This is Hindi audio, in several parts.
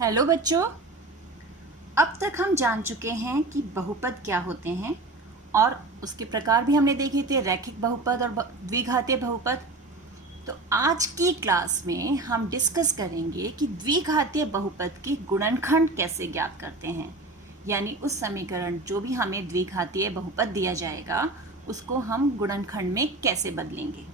हेलो बच्चों। अब तक हम जान चुके हैं कि बहुपद क्या होते हैं और उसके प्रकार भी हमने देखे थे, रैखिक बहुपद और द्विघातीय बहुपद। तो आज की क्लास में हम डिस्कस करेंगे कि द्विघातीय बहुपद के गुणनखंड कैसे ज्ञात करते हैं, यानी उस समीकरण जो भी हमें द्विघातीय बहुपद दिया जाएगा उसको हम गुणनखंड में कैसे बदलेंगे।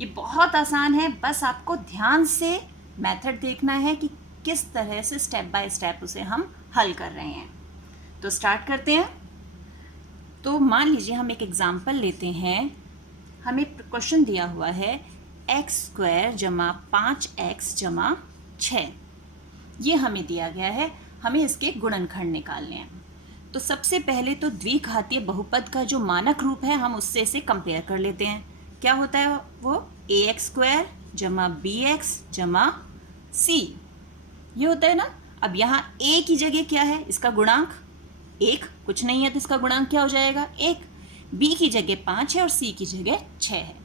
ये बहुत आसान है, बस आपको ध्यान से मेथड देखना है कि किस तरह से स्टेप बाय स्टेप उसे हम हल कर रहे हैं। तो स्टार्ट करते हैं। तो मान लीजिए हम एक एग्जाम्पल लेते हैं। हमें क्वेश्चन दिया हुआ है x² जमा 5x जमा 6, ये हमें दिया गया है। हमें इसके गुणनखंड निकालने हैं। तो सबसे पहले तो द्विघातीय बहुपद का जो मानक रूप है हम उससे इसे कंपेयर कर लेते हैं। क्या होता है वो? ax² जमा bx जमा c, ये होता है ना। अब यहाँ a की जगह क्या है? इसका गुणांक 1, कुछ नहीं है तो इसका गुणांक क्या हो जाएगा? 1। b की जगह 5 है और c की जगह 6 है।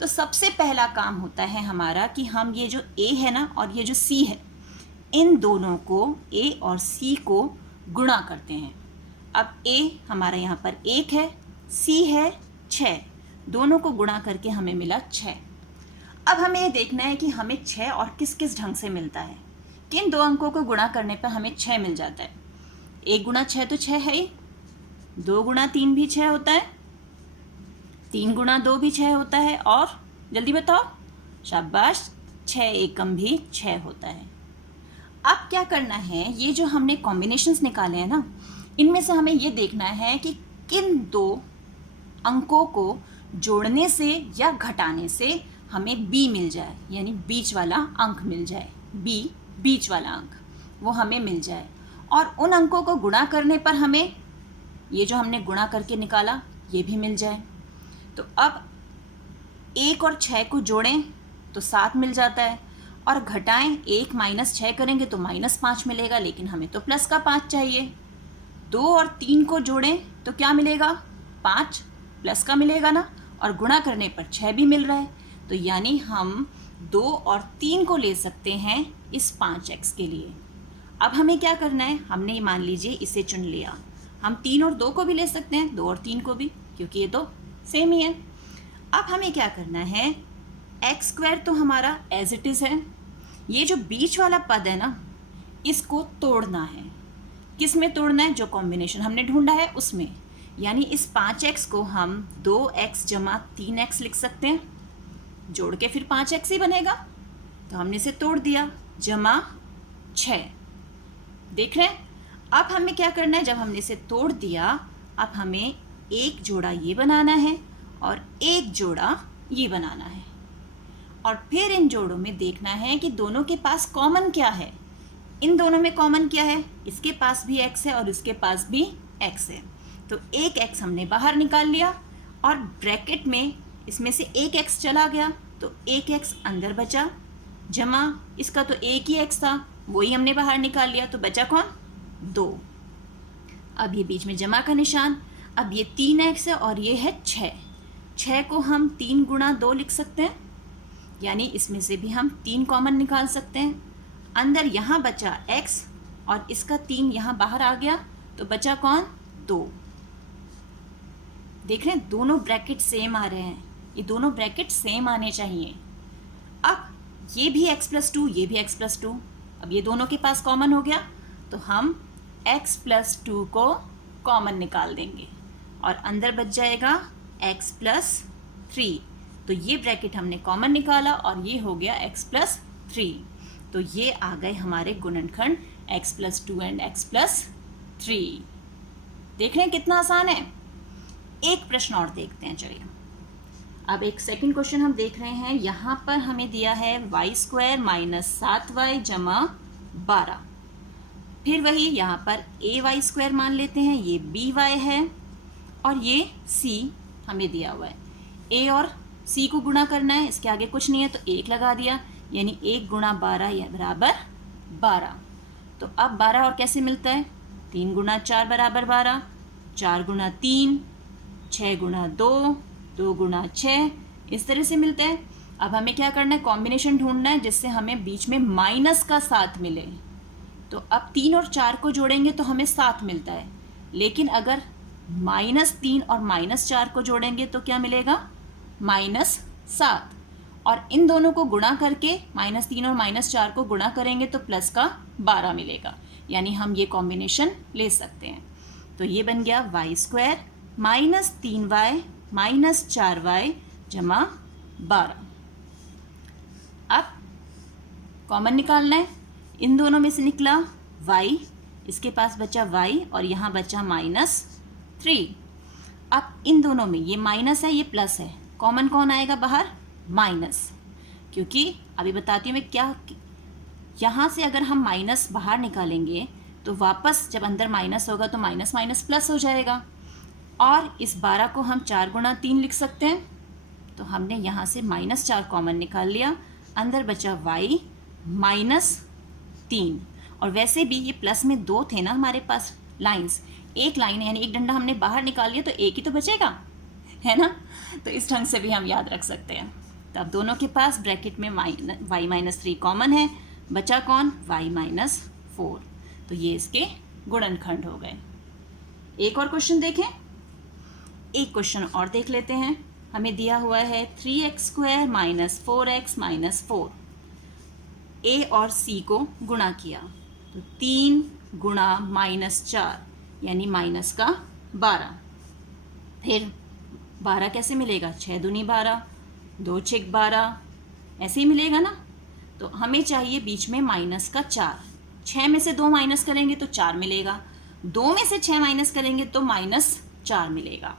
तो सबसे पहला काम होता है हमारा कि हम ये जो a है ना और ये जो c है, इन दोनों को, a और c को गुणा करते हैं। अब a हमारा यहाँ पर 1 है, c है 6, दोनों को गुणा करके हमें मिला 6। अब हमें ये देखना है कि हमें 6 और किस किस ढंग से मिलता है। किन दो अंकों को गुणा करने पर हमें 6 मिल जाता है? 1 गुणा 6 तो 6 है ही, 2 गुणा 3 भी 6 होता है, 3 गुणा 2 भी 6 होता है, और जल्दी बताओ, शाबाश, 6 एकम भी 6 होता है। अब क्या करना है, ये जो हमने कॉम्बिनेशंस निकाले हैं ना, इनमें से हमें ये देखना है कि किन दो अंकों को जोड़ने से या घटाने से हमें b मिल जाए, यानी बीच वाला अंक मिल जाए। b, बीच वाला अंक, वो हमें मिल जाए। और उन अंकों को गुणा करने पर हमें ये जो हमने गुणा करके निकाला ये भी मिल जाए। तो अब 1 और 6 को जोड़ें तो 7 मिल जाता है, और घटाएं 1 माइनस 6 करेंगे तो -5 मिलेगा, लेकिन हमें तो प्लस का 5 चाहिए। 2 और 3 को जोड़ें तो क्या मिलेगा? 5 प्लस का मिलेगा ना, और गुणा करने पर 6 भी मिल रहा है। तो यानी हम 2 और 3 को ले सकते हैं इस 5x के लिए। अब हमें क्या करना है, हमने मान लीजिए इसे चुन लिया, हम 3 और 2 को भी ले सकते हैं, 2 और 3 को भी, क्योंकि ये तो सेम ही है। अब हमें क्या करना है, x² तो हमारा एज इट इज़ है, ये जो बीच वाला पद है ना इसको तोड़ना है। किस में तोड़ना है? जो कॉम्बिनेशन हमने ढूंढा है उसमें। यानी इस 5x को हम 2x जमा 3x लिख सकते हैं, जोड़ के फिर 5x ही बनेगा। तो हमने इसे तोड़ दिया, जमा 6। देख रहे हैं? अब हमें क्या करना है, जब हमने इसे तोड़ दिया, अब हमें एक जोड़ा ये बनाना है और एक जोड़ा ये बनाना है, और फिर इन जोड़ों में देखना है कि दोनों के पास कॉमन क्या है। इन दोनों में कॉमन क्या है? इसके पास भी x है और इसके पास भी x है। तो एक x हमने बाहर निकाल लिया, और ब्रैकेट में इसमें से एक x चला गया तो एक x अंदर बचा, जमा इसका तो एक ही x था, वही हमने बाहर निकाल लिया, तो बचा कौन? 2। अब ये बीच में जमा का निशान, अब ये 3x है और ये है 6। 6 को हम 3 गुणा 2 लिख सकते हैं, यानी इसमें से भी हम 3 कॉमन निकाल सकते हैं। अंदर यहाँ बचा x और इसका 3 यहाँ बाहर आ गया, तो बचा कौन? 2। देख रहे हैं, दोनों ब्रैकेट सेम आ रहे हैं, ये दोनों ब्रैकेट सेम आने चाहिए। अब ये भी x+2, ये भी x+2, अब ये दोनों के पास कॉमन हो गया, तो हम x+2 को कॉमन निकाल देंगे और अंदर बच जाएगा x+3। तो ये ब्रैकेट हमने कॉमन निकाला और ये हो गया x+3। तो ये आ गए हमारे गुणनखंड x+2 एंड x+3। देख रहे हैं कितना आसान है। एक प्रश्न और देखते हैं, चलिए। अब एक सेकंड क्वेश्चन हम देख रहे हैं। यहाँ पर हमें दिया है y² माइनस 7y जमा 12। फिर वही यहाँ पर ay² मान लेते हैं, ये by है, और ये c हमें दिया हुआ है। a और c को गुणा करना है, इसके आगे कुछ नहीं है तो 1 लगा दिया, यानी 1 गुणा 12 या बराबर 12। तो अब 12 और कैसे मिलता है? 3 गुणा 4 बराबर 12, 4 गुणा 3, 6 गुणा 2, 2 गुणा 6, इस तरह से मिलता है। अब हमें क्या करना है, कॉम्बिनेशन ढूंढना है जिससे हमें बीच में माइनस का साथ मिले। तो अब 3 और 4 को जोड़ेंगे तो हमें 7 मिलता है, लेकिन अगर -3 और -4 को जोड़ेंगे तो क्या मिलेगा? -7। और इन दोनों को गुणा करके -3 और -4 को गुणा करेंगे तो प्लस का 12 मिलेगा, यानी हम ये कॉम्बिनेशन ले सकते हैं। तो ये बन गया y² -3y -4y जमा 12। अब कॉमन निकालना है, इन दोनों में से निकला y, इसके पास बचा y और यहाँ बचा -3। अब इन दोनों में ये माइनस है, ये प्लस है, कॉमन कौन आएगा बाहर? माइनस, क्योंकि अभी बताती हूँ मैं क्या, यहाँ से अगर हम माइनस बाहर निकालेंगे तो वापस जब अंदर माइनस होगा तो माइनस माइनस प्लस हो जाएगा। और इस 12 को हम 4 गुणा 3 लिख सकते हैं, तो हमने यहाँ से -4 कॉमन निकाल लिया, अंदर बचा y -3। और वैसे भी ये प्लस में 2 थे ना हमारे पास लाइंस, एक लाइन यानी एक डंडा हमने बाहर निकाल लिया तो एक ही तो बचेगा, है ना? तो इस ढंग से भी हम याद रख सकते हैं। तो अब दोनों के पास ब्रैकेट में y -3 कॉमन है, बचा कौन? y -4। तो ये इसके गुणनखंड हो गए। एक और क्वेश्चन देखें, एक क्वेश्चन और देख लेते हैं। हमें दिया हुआ है 3x² -4x -4, a और c को गुणा किया तो 3 गुणा -4 यानी माइनस का 12। फिर 12 कैसे मिलेगा? 6 दूनी 12, 2 छेक 12, ऐसे ही मिलेगा ना। तो हमें चाहिए बीच में माइनस का 4। 6 में से 2 माइनस करेंगे तो 4 मिलेगा, 2 में से 6 माइनस करेंगे तो -4 मिलेगा।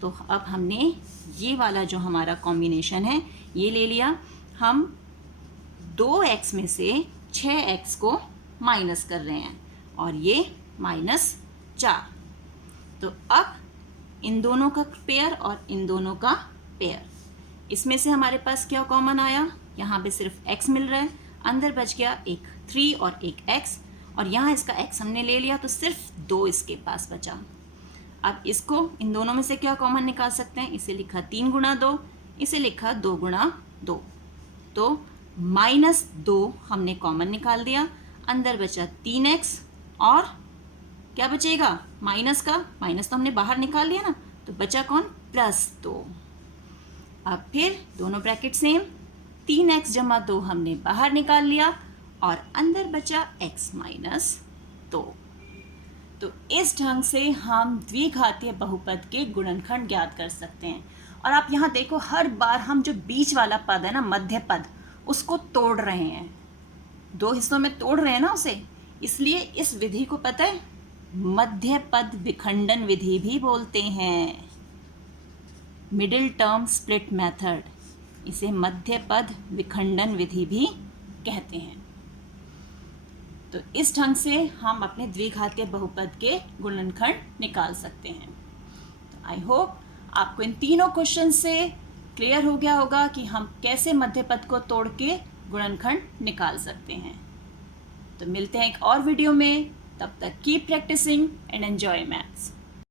तो अब हमने ये वाला जो हमारा कॉम्बिनेशन है ये ले लिया, हम 2x में से 6x को माइनस कर रहे हैं और ये -4। तो अब इन दोनों का पेयर और इन दोनों का पेयर, इसमें से हमारे पास क्या कॉमन आया? यहाँ पे सिर्फ x मिल रहा है, अंदर बच गया एक 3 और एक x, और यहाँ इसका x हमने ले लिया तो सिर्फ 2 इसके पास बचा। अब इसको इन दोनों में से क्या कॉमन निकाल सकते हैं? इसे लिखा 3 गुणा 2, इसे लिखा 2 गुणा 2, तो -2 हमने कॉमन निकाल दिया, अंदर बचा 3x और क्या बचेगा? माइनस का, माइनस तो हमने बाहर निकाल लिया ना, तो बचा कौन? +2। अब फिर दोनों ब्रैकेट सेम, 3x जमा 2 हमने बाहर निकाल लिया और अंदर बचा x -2। तो इस ढंग से हम द्विघातीय बहुपद के गुणनखंड ज्ञात कर सकते हैं। और आप यहाँ देखो, हर बार हम जो बीच वाला पद है ना, मध्य पद, उसको तोड़ रहे हैं, 2 हिस्सों में तोड़ रहे हैं ना उसे, इसलिए इस विधि को पता है मध्य पद विखंडन विधि भी बोलते हैं, मिडिल टर्म स्प्लिट मेथड, इसे मध्य पद विखंडन विधि भी कहते हैं। तो इस ढंग से हम अपने द्विघातीय बहुपद के गुणनखंड निकाल सकते हैं। तो आई होप आपको इन तीनों क्वेश्चन से क्लियर हो गया होगा कि हम कैसे मध्य पद को तोड़ के गुणनखंड निकाल सकते हैं। तो मिलते हैं एक और वीडियो में, तब तक keep practising and enjoy maths.